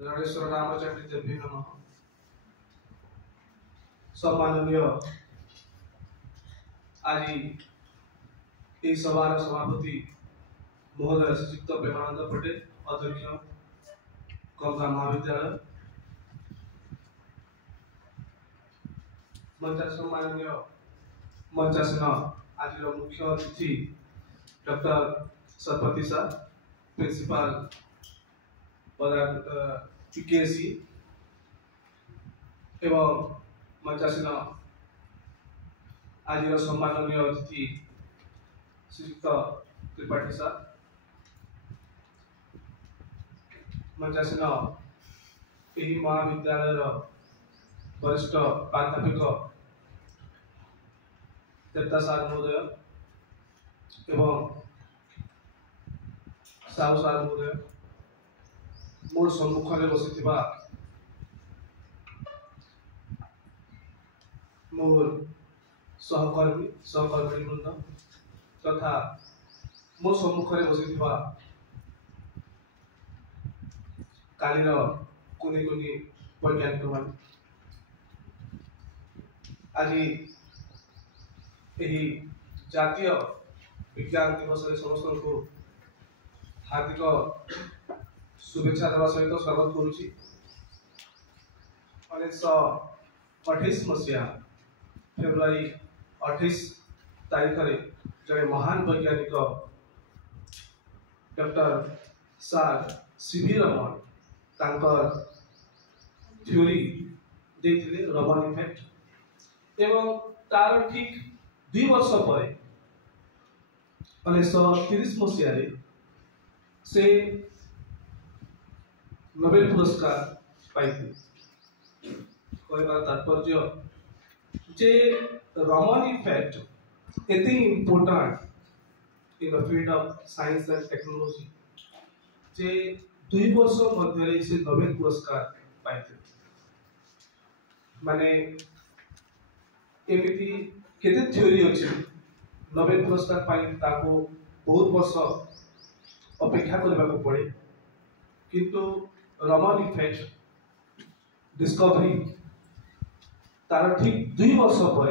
गणेश्वर रामचंद्र देवी नमः। सम्माननीय आज এই সভার সভাপতি মহোদয় শ্রীযুক্ত প্রেমানন্দ পটেল, অধ্যক্ষ গঙ্গা মহাবিদ্যালয়, সম্মাননীয় মঞ্চাসীন আজর মুখ্য অতিথি ডক্টর সরপতি স্যার, প্রিন্সিপাল পিকেএসি এবং মঞ্চাসীন আজর সম্মাননীয় অতিথি श्रीयुक्त त्रिपाठी सर, मंचासीन यही महाविद्यालय वरिष्ठ प्राध्यापक देवता सार महोदय एवं साहू सार महोदय, मोर सम्मुखरे बसी मोर सहकर्मी वृंद तथा मो सम्मुखरे बसी कालीर कुनी कुनी वैज्ञानिक मान आज यही जातीय विज्ञान दिवस समस्त को हार्दिक शुभेच्छा देवा सहित स्वागत करुच्ची। 1928 मसीहा फेब्रुआरी 28 तारीख में जड़े महान वैज्ञानिक डॉक्टर सार सीवी रमन थ्योरी देते रमन इफेक्ट एवं तार ठीक 2 वर्ष पर 1930 मसीह से नोबेल पुरस्कार पाई। कहबार तात्पर्य जे रमन इफेक्ट इतनी important in the field of science and technology जे 2 वर्ष मध्य से नोबेल पुरस्कार पाई। माने एमिति केते थ्योरी अछि नोबेल पुरस्कार पाई ताको बहुत वर्ष अपेक्षा करबा को पड़े, किंतु रमन इफेक्ट डिस्कवरी तार ठीक 2 वर्ष पर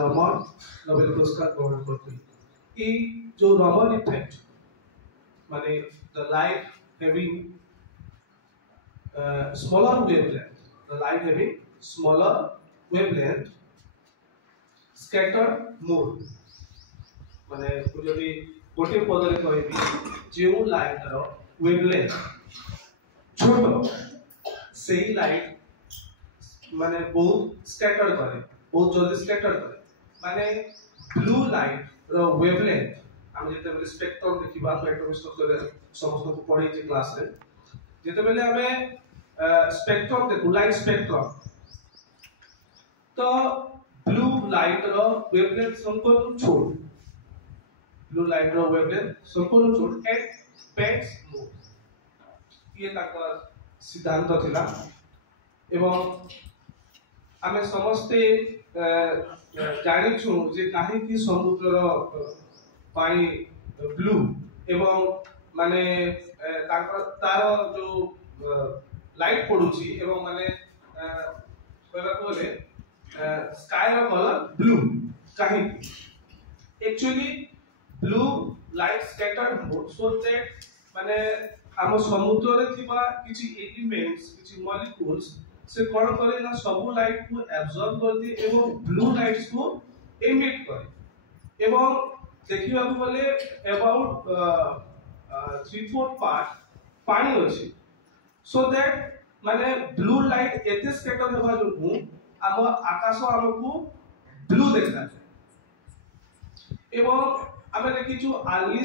रमन नोबेल पुरस्कार ग्रहण करते। ये जो रमन इफेक्ट माने the light having smaller wavelength, the light having smaller wavelength scattered more, माने जदि गोटे पदरे कहबी जो लाइट रो वेवलेंथ छोट से लाइट माने बहुत स्कैटर्ड करे, बहुत जल्दी स्कैटर करे। माने ब्लू लाइट रो वेवलेंथ हम जेते बेले स्पेक्ट्रम देखिबा स्पेक्ट्रम स्ट्रक्चर समस्त को पढ़ी जे क्लास रे जेते बेले हमें स्पेक्ट्रम देखु लाइट स्पेक्ट्रम तो ब्लू लाइट रो वेवलेंथ संपूर्ण छोट, ब्लू लाइट रो वेवलेंथ संपूर्ण छोट एट पेक्स मोर, ये ताकर सिद्धांत थिला। एवं आमे समस्ते जानिछु जे काहे कि समुद्र पानी ब्लू एवं माने तार जो लाइट पडुची एवं माने कहला बोले स्काई रो कलर ब्लू काहे actually blue light scattered more so that माने हम समुद्र रे थिबा किछि एलिमेंट्स किछि मॉलिक्यूल्स से कौन करे ना सब लाइट को एब्जॉर्ब कर दे एवं ब्लू लाइट्स को एमिट करे। एवं देखिबा को बोले अबाउट 3/4 पार्ट पानी अछि, सो दैट माने ब्लू लाइट एते स्कैटर हेबा जो हम आकाश हमको ब्लू देखना है। एवं हमें देखि जो early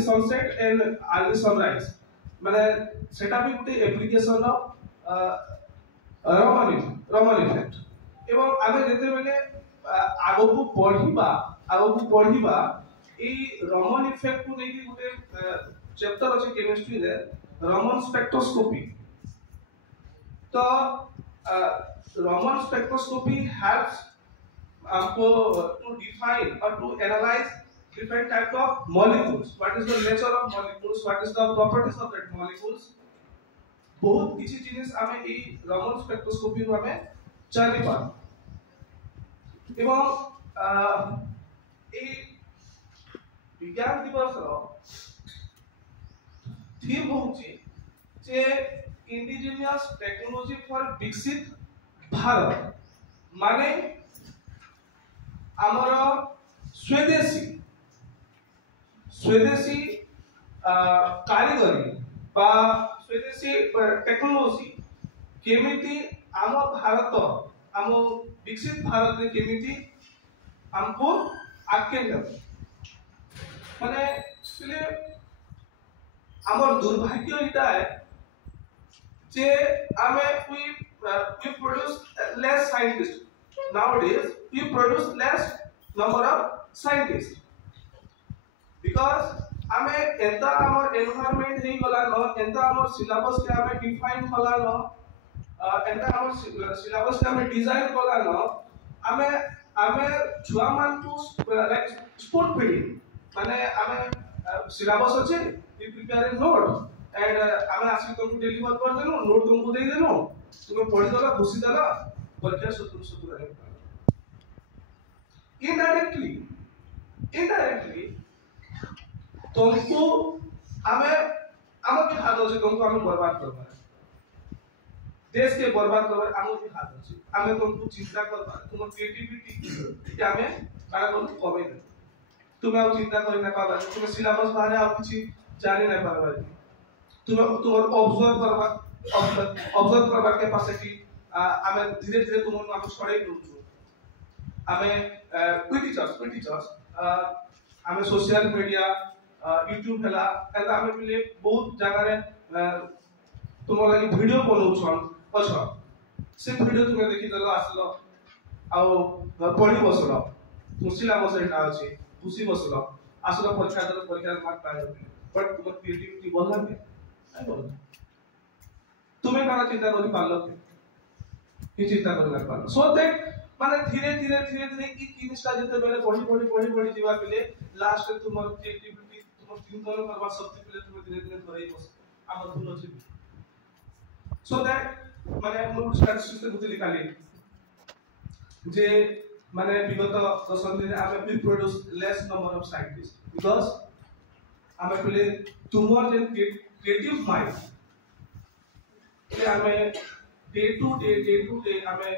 sunset and early sunrise माने सेटा भी गुटे एप्लीकेशन ऑफ रमन इफेक्ट। एवं आमे जेते बेले आगो को पढ़िबा ए रमन इफेक्ट को नेकी गुटे चैप्टर अछि केमिस्ट्री रे रमन स्पेक्ट्रोस्कोपी। तो रमन स्पेक्ट्रोस्कोपी हेल्प्स आपको टू डिफाइन और to analyse different type of molecules. What is the nature of molecules? What is the properties of that molecules? बहुत किसी जिनिस आमे ए रमन स्पेक्ट्रोस्कोपी रो आमे जानि पार एवं ए विज्ञान दिवस रो थीम होउची जे इंडिजिनियस टेक्नोलॉजी फॉर विकसित भारत माने आमर स्वदेशी स्वदेशी कारीगरी बा स्वदेशी टेक्नोलॉजी केमिति आम भारत आम विकसित भारत रे केमिति हमको आके माने इसलिए आमर दुर्भाग्य इटा है जे आमे we produce less scientists nowadays. We produce less number of scientists because आमे एंता आमर एनवायरनमेंट हे गला न एंता आमर सिलेबस के आमे डिफाइन कला न एंता आमर सिलेबस के आमे डिजाइन कला न आमे आमे छुआ मान को लाइक स्पोर्ट फीडिंग माने आमे सिलेबस अछि वी प्रिपेयर नोट एंड आमे आसी तुमको डिलीवर कर देनो नोट तुमको दे देनो तुम पढ़ी दला खुशी दला परीक्षा सतुर सतुर आए इनडायरेक्टली तुमको हमें आम के हाथ अछि तुमको हमें बर्बाद करबा देश के बर्बाद करबा आम के हाथ अछि हमें तुमको चिंता करबा तुम क्रिएटिविटी के हमें काला तुम कमे दे तुम आ चिंता करि ना पाबा तुम सिलेबस बाहर आ किछि जानि ना पाबा तुम ऑब्जर्व करबा कैपेसिटी आमे धीरे धीरे तुम हम छड़े दउछु आमे टीचर्स आमे सोशल मीडिया यूट्यूब हला एला आमे पले बहुत जगह रे तुम लागि वीडियो बनउछन अच्छा से वीडियो तुम देखि दलो आसलो आउ पढी बसलो तुम सिलेबस एटा अछि खुशी बसलो आसलो परीक्षा दलो परीक्षा मार्क पाए बट तुम क्रिएटिविटी बोलला के आई बोल तुम्हें काना चिंता करि पालो कि चिंता करि ना पालो सो दैट माने धीरे धीरे ई जिनिसटा जते बेले पढ़ी जीवा पेले लास्ट रे तुमर क्रिएटिविटी तुमर चिंतन करबा शक्ति पेले तुम धीरे धीरे करई बस हमर भूल अछि सो दैट माने हम स्टैटिस्टिक्स बुझली काली जे माने विगत 10 दिन आमे भी produce less number of scientist because आमे पेले तुमर जे क्रिएटिव माइंड के आमे डे टू डे आमे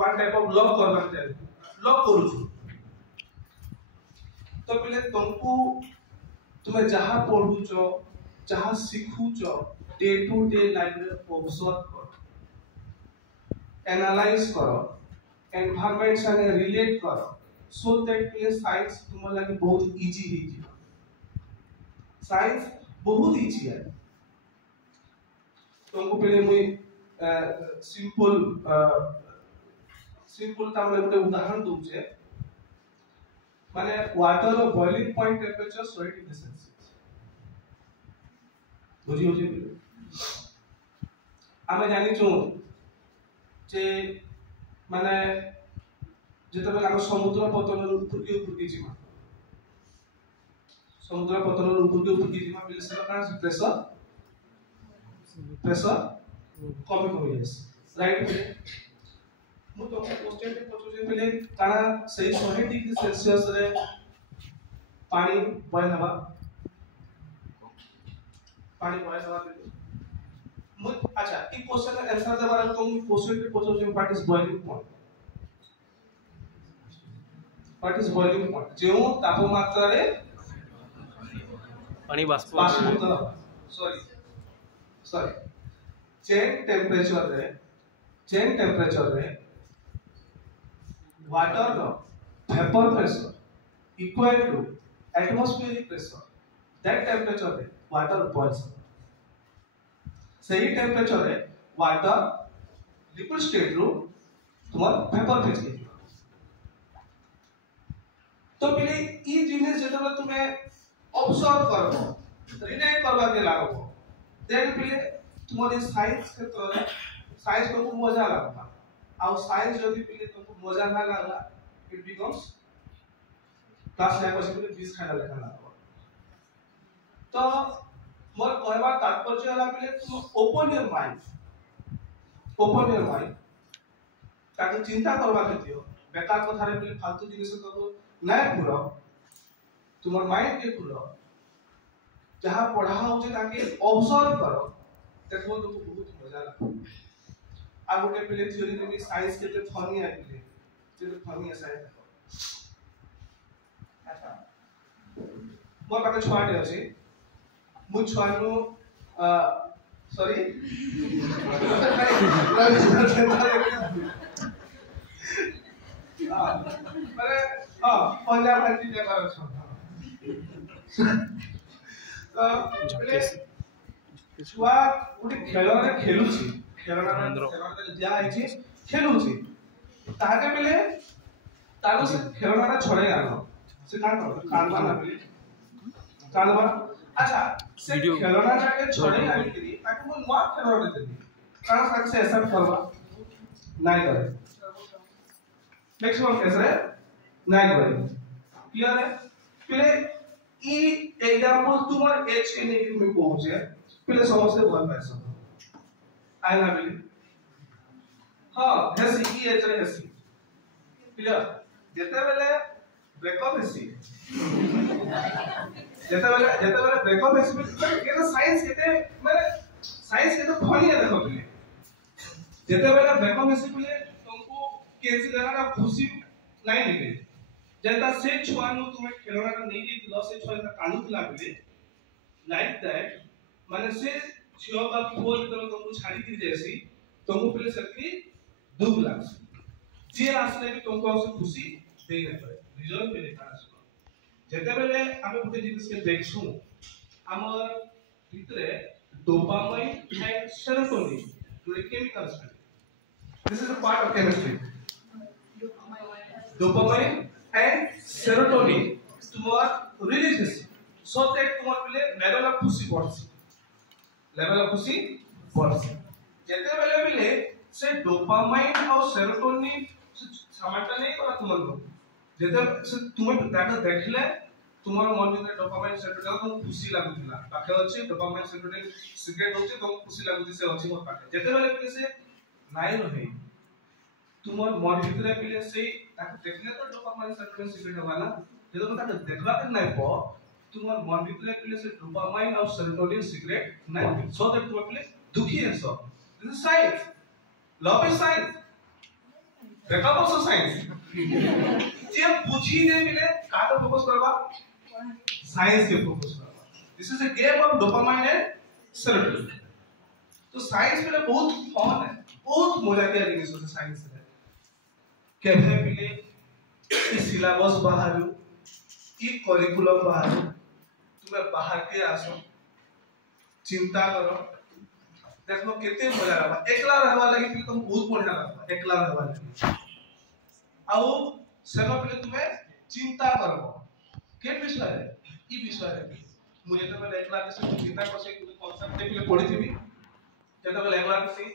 वन टाइप ऑफ लॉक करबा चाहे लॉक करू छु तो पहले तुमको तुम्हें जहां पढ़ू छ जहां सीखू छ डे टू डे लाइफ रे ऑब्जर्व करो एनालाइज करो एनवायरनमेंट संगे रिलेट करो सो दैट ये साइंस तुम लागि बहुत इजी ही जी साइंस बहुत इजी है तुमको पहले मुई सिंपल तामले गोटे उदाहरण दउ छे माने वाटर रो boiling point temperature 100 degree Celsius बुझी होजे आमे जानि छु जे माने जेते बेला हम समुद्र पतन ऊपर के जिमा समुद्र पतन ऊपर के जिमा बेले से का प्रेशर कमी जायस राइट मु तो क्वेश्चन पे पछुजे पहले तारा सही 100 डिग्री सेल्सियस रे पानी बॉयल हवा मु अच्छा ई क्वेश्चन का आंसर देबा तुम क्वेश्चन पे पछुजे व्हाट इज बॉइलिंग पॉइंट जेउ तापमात्रा रे पानी बाष्प सॉरी चेन टेम्परेचर रे वाटर रो vapour pressure equal to atmospheric pressure that temperature रे वाटर बॉइल्स सही टेम्परेचर रे वाटर लिक्विड स्टेट रो तुम्हार वेपर फेज के तो पहले ई जिनिस जेतबे तुमे ऑब्जर्व करबो रिलेट करबा के लागबो देन पहले तुम्हारे साइंस क्षेत्र रे साइंस को मजा लागबा आउ साइंस जदी पहले तुमको मजा ना लागला इट बिकम्स क्लास लाइफ बस पे 20 खाना लेखा लागो तो मोर कहबा तात्पर्य हला पले तुम ओपन योर माइंड ताकि चिंता करबा के दियो बेकार कथा रे पले फालतू जिनिस को नै पुरो तुमर माइंड के खुलो जहां पढ़ा होचे ताकि ऑब्जर्व करो देखो तुमको बहुत मजा लागो आ गोटे पले थ्योरी में साइंस के फनी है पले जे फनी है साइंस अच्छा मोर पाखे छुआटे अछि मु छुआनु सॉरी अरे हां पंजाब हल्दी जगह छ तो छुआ उठी खेलना खेलुची खेलना जा आइछि खेलुची ताके पले ताको से खेलना छोड़े आनो से कानबा ना पले कानबा अच्छा से खेलना जाके छोड़े आनी करी ताकि वो नवा खेलना देती कारण साथ से ऐसा करवा नहीं करे मैक्सिमम कैसे नहीं करे क्लियर है पहले ई एग्जांपल तुम्हारे एज के नेगेटिव में पहुंचे पहले समझते बहुत पैसा आई ना बिली हां हेसी ई एज रे हेसी क्लियर जेते बेले ब्रेकअप हेसी जेते बेले ब्रेकअप हेसी के तो साइंस केते माने साइंस के तो फनी है देखो पहले जेते बेले ब्रेकअप हेसी पहले तुमको कैसे देना खुशी नहीं निकले जेता से छुआनु तुम्हें खेलना का नहीं दी लॉस से छुआ कानू दिला पहले लाइक दैट माने से छियो का फोल तो तुमको छाड़ी दी जैसी तुमको पहले सबकी दुख लाग जे आसले भी तुमको उसे खुशी दे न पाए रीजन पे देखा सुनो जेते बेले हमें गुटे जिनिस के देखछु हमर भीतरे डोपामाइन एंड सेरोटोनिन जो chemicals this is a part of chemistry dopamine and serotonin তোমার রিলিজ সো দ্যাট তোমার বলে লেভেল অফ খুশি বড়ছে যেতে বেলে বলে সে ডোপামাইন আর সেরোটোনিন সমানটা নেই করা তোমার যেতে তুমি দেখলে তোমার মন ভিতরে ডোপামাইন সেরোটোনিন তোমার খুশি লাগুছিলা পাখে আছে ডোপামাইন সেরোটোনিন সিগারেট হচ্ছে তোমার খুশি লাগুছি সে আছে মোর পাখে যেতে বেলে বলে সে নাই রহে তোমার মন ভিতরে বলে সেই তাকে দেখলে তো ডোপামাইন সেরোটোনিন সিগারেট হবা না যেটা তাকে দেখলা কে নাই প তোমার মন ভিতরে বলে সে ডোপামাইন আর সেরোটোনিন সিগারেট নাই সো দ্যাট তুমি বলে দুঃখী হছো this is science love is science breakup also science যে বুঝি দে বলে কাটা ফোকাস করবা साइंस के फोकस करवा this is a game of dopamine and serotonin तो साइंस में बहुत फन है बहुत मजा के जिनिस होता साइंस में केभे पिले ई सिलेबस बाहर ई करिकुलम बाहर तुम्हें बाहर के आसो चिंता करो देखो केते मजा रहबा एकला रहबा लागि फिर तुम बहुत बढ़िया रहबा एकला रहबा लागि आउ सेनो पिले तुम्हें चिंता करबो के विषय है ई विषय है मुझे तो मैं एकला के चिंता करसे कांसेप्ट पिले पढिथिबी जेता बेले एकला के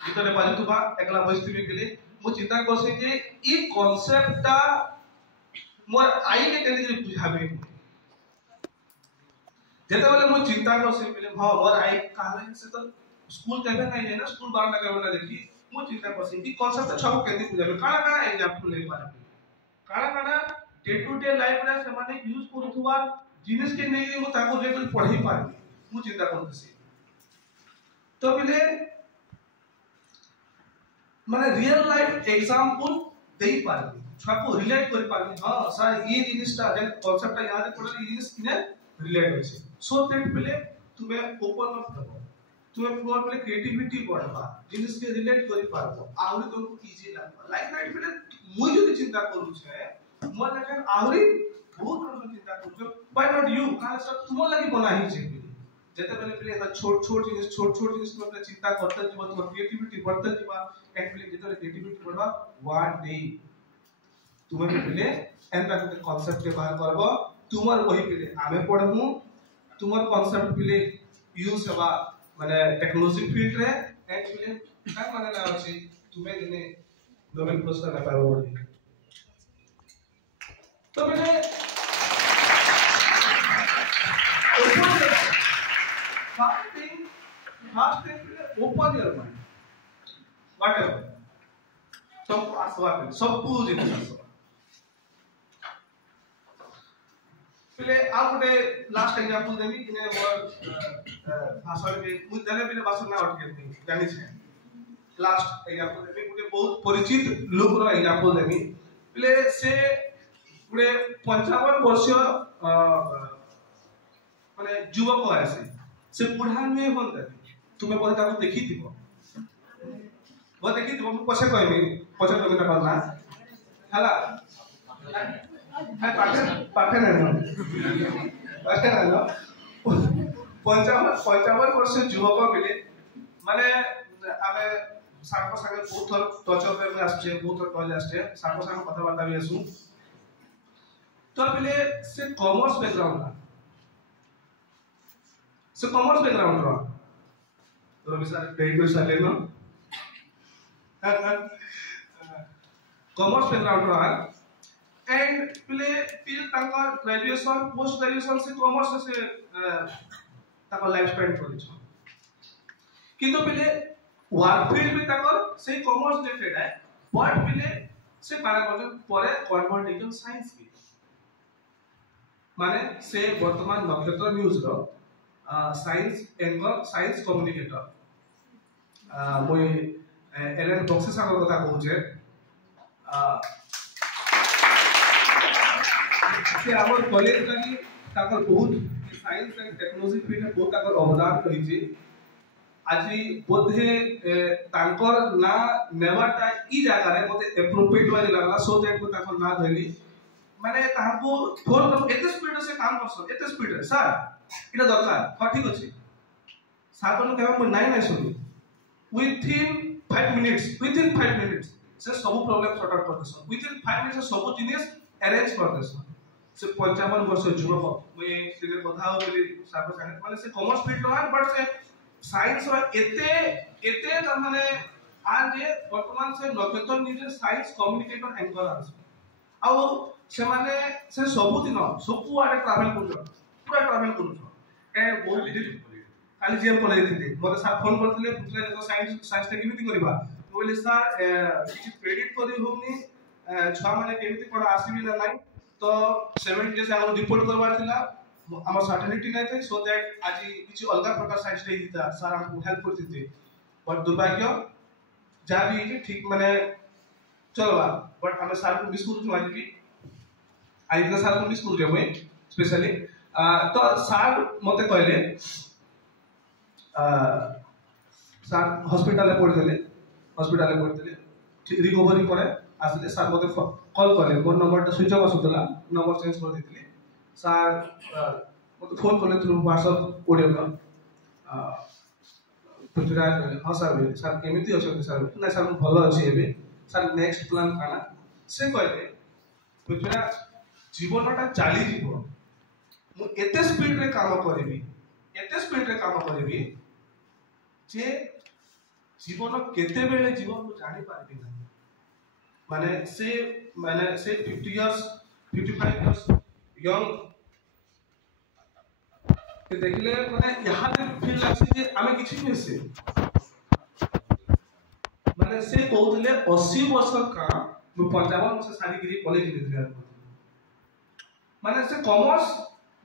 ভিতরে বাজুতুবা একলা বসতিবি গলি মু চিন্তা করছে যে এই কনসেপ্টটা মোর আইকে কেনে বুঝাবে যেটা বলে মু চিন্তা করছে বলে हां মোর আই কালে সে তো স্কুল কেবে নাই না স্কুল বারনা কেবে না দেখি মু চিন্তা করছে এই কনসেপ্টটা সব কেনে বুঝাবে কানা কানা एग्जांपल ले पारे काना काना डे टू डे लाइफ रे से माने यूज करथुवा जिनिस के नहीं मु ताको रेगुलर पढ़ी पारी मु चिंता करथसी तो बिले माने रियल लाइफ एग्जांपल देई पारबी छाको रिलेट करि पारबी हां सर ये जिनिसटा जे कांसेप्टटा याद पड़ले ये जिनिस किने रिलेट होइसे सो दैट पहले तुम्हें ओपन अप करबो तुम्हें फ्लोर पे क्रिएटिविटी बढ़बा जिनिस के रिलेट करि पारबो आउरी तुमको इजी लागबा लाइक राइट पहले मुई जदी चिंता करू छे मोर लेकिन आउरी बहुत लोग चिंता करू व्हाई नॉट यू कारण सब तुम लगी बनाही छे जेते पहले पहले छोट छोट जिनिस में अपने चिंता करते जीवा तुम्हार क्रिएटिविटी बढ़ते जीवा एंड पहले जेते क्रिएटिविटी बढ़बा वन डे तुम्हें पहले एंता के कांसेप्ट के बाहर करबो तुम्हार वही पहले आमे पढ़मु तुम्हार कांसेप्ट पहले यूज हेबा माने टेक्नोलॉजी फील्ड रे एंड पहले का माने ना अछि तुम्हें दिने नोबेल पुरस्कार ना पाबो तो पहले thing open your mind whatever सब आसवा पे सब पूज जिनिस आसवा पहले आप गोटे लास्ट एग्जांपल देबी इने मोर भाषा में मुद्दा ने भाषा ना अटके जानि छै लास्ट एग्जांपल देबी गोटे बहुत परिचित लोक रो एग्जांपल देबी पहले से गोटे 55 वर्षीय माने युवक आसे से बुढ़ा में होता तुम्हें बोलता को देखी थी वो देखी थी वो पछे कहबी पछे तुम्हें ता करना हला हाय पाठे ना 55 वर्ष युवक बेले माने आमे साको सागे बहुत थर टच अप में आछे बहुत थर कॉलेज आछे साको सागे कथा बार्ता भी आसु तो बेले से कॉमर्स बैकग्राउंड से कॉमर्स बैकग्राउंड रो रवि सर पेड कर साले न कॉमर्स बैकग्राउंड रो एंड प्ले फिर तांकर ग्रेजुएशन पोस्ट ग्रेजुएशन से कॉमर्स से तांकर लाइफ स्पेंड करि छ किंतु पहले वर्क फील्ड में तांकर से कॉमर्स रिलेटेड है बट पहले से पारा कर परे कन्वर्ट साइंस भी माने से वर्तमान नक्षत्र न्यूज रो साइंस एंकर साइंस कम्युनिकेटर मोय एलएन बक्सी सागर कथा कहू जे से हमर कॉलेज लगी ताकर बहुत साइंस एंड टेक्नोलॉजी फील्ड में बहुत ताकर अवदान रही छी আজি बोधे तांकर ना नेवाटा ई जगह रे मते एप्रोप्रिएट वाली लागला सो दैट को ताकर ना धैली माने ताको फोन कर एते स्पीड से काम करसन एते स्पीड रे सर इटा दरकार हां ठीक अछि सर को कहबा म नाइ सुनी विथिन 5 मिनिट्स से सब प्रॉब्लम सॉर्ट आउट कर देसन विथिन 5 मिनिट्स से सब जिनिस अरेंज कर देसन से 55 वर्ष युवक मुई दिने कथा हो बोली सर को संगे माने से कॉमर्स फील्ड रहन बट से साइंस रो एते त माने आज जे वर्तमान से नक्षत्र न्यूज साइंस कम्युनिकेटर एंकर आस आ से माने से सब दिन सब आडे ट्रैवल कर पूरा ट्रैवल कर ए बहुत काली जेम कॉलेज थी मते सर फोन करथिले पुछले तो साइंस टे केमिति करबा बोले सर किछि क्रेडिट करी होनी छुआ माने केमिति कोन आसीबी ना नाही तो 70 डेज आगु रिपोर्ट करबार थिला हमर सर्टेनिटी नै थे सो दैट आज किछि अलग प्रकार साइंस टे हिता सर हमको हेल्प करथिते बट दुर्भाग्य जा भी ठीक माने चलवा बट हम सर को मिस करू आज भी आज का सर को मिस करू जे स्पेशली तो सर मते कहले सर हॉस्पिटल में पड़ते रिकवरी पर आसले सर मते कॉल करे मोर नंबर स्विच ऑफ आसुतला नंबर चेंज कर देथिले सर मते फोन करले थ्रू व्हाट्सएप ऑडियो का पृथ्वीराज हां सर केमिति अछन सर ना सर भलो अछि एबे सर नेक्स्ट प्लान काना से कहले पृथ्वीराज जीवनटा चाली जीव मु एते स्पीड रे काम करबी जे जीवन केते बेले जीवन को जानि पारबी ना माने से 50 इयर्स 55 इयर्स यंग के देखले माने यहां पे फील लागसी जे आमे किछि नै से माने से कहउले 80 वर्ष का 55 से सारीगिरी कॉलेज में माने से कॉमर्स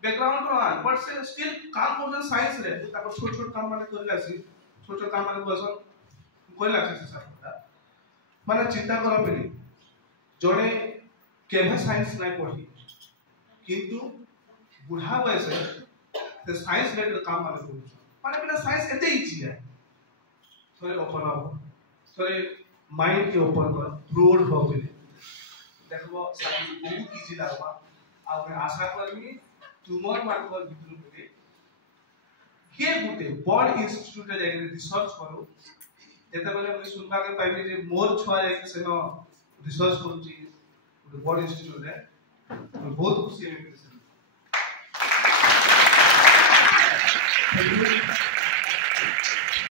बैकग्राउंड रो आन बट से स्टिल काम करन साइंस रे ताको छोट छोट काम माने कर लासी छोट छोट काम माने बसन कोइ लासी सर माने चिंता करो पेली जणे केभे साइंस नै पढी किंतु बुढ़ा बयस से साइंस रिलेटेड काम माने बिना साइंस एते इजी है थोड़े ओपन अप थोड़े माइंड के ओपन कर ब्रॉड हो गेले देखबो साइंस बहुत इजी लागबा आ मैं आशा करमी तुमर मार्कर भितर पे के गुटे बॉड इंस्टीट्यूट रे रिसर्च करू एते बेले मैं सुनबा के पाइबे जे मोर छुआ जाय से न रिसर्च करू बॉड इंस्टीट्यूट रे बहुत खुशी है।